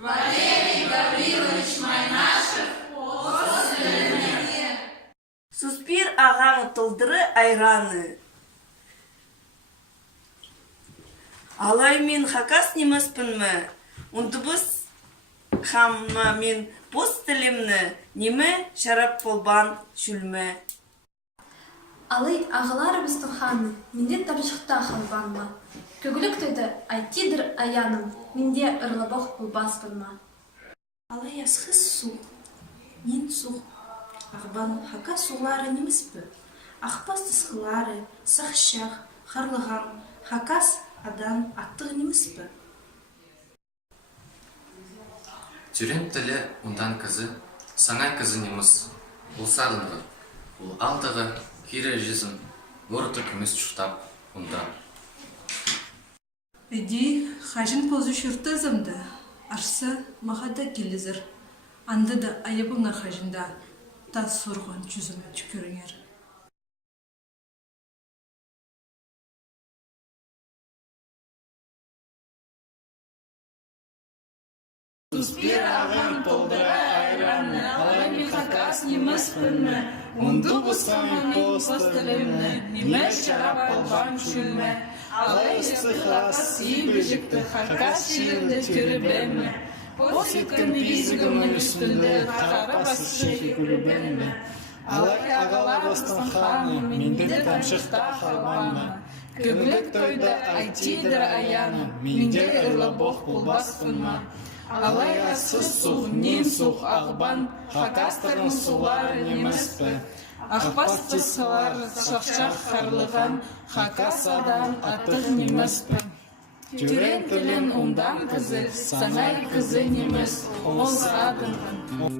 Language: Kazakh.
Валерий Гаврилович Майнашев, после. Суспир ағаң тылдыры айраны. Алай мен хакас немеспін мі? Ундыбыз хамма мен пост тілімні неме шарап болбан шүлме. Алай ағаларыбыздың ханы, менде табышықта қалбанма. Көгілік тойды айтидір аяным, менде ұрлабақ болбаспын ма. Алай асқыз су, мен су. Ағбан хака сулары немеспі? Ақпас тысқылары, сақшақ, қарлыған, хакас адан аттығы немеспі? Түрен тілі ұндан кізі, саңай кізі неміз. Бұл садынғы, бұл алдығы, кері жезім, ұрты күміс чұқтап ұнда. Эди хажин позу шүртізімді, арсы мағада келізір. Анды да айыбыңа хажында, тас сұрған жүзіме түкіріңер. Суспир ағаң толдыра айраны, алай мен хакас немеспін мі? Унду бұсамын постілімні, неме шарап болған шүлме. Алай істіхас сибежікті, хакас шиырды түрібемі. Посеткін визігімнің үстінде, қара басшы күлібемі. Алай ағаларыбыздың ханы, менде тамшықта қалбанма. Көбілік тойда айтидір аяны, менде ұрлабоқ болбаспын ма? Алай асыз сух, нен сух ағбан, хакастырын сулары немеспі. Ақпас тысқалар шақшақ қарлыған, хакасадан аттық немеспі. Түрен тілін ұндан кізі, саңай кізі немес, ол садынғын.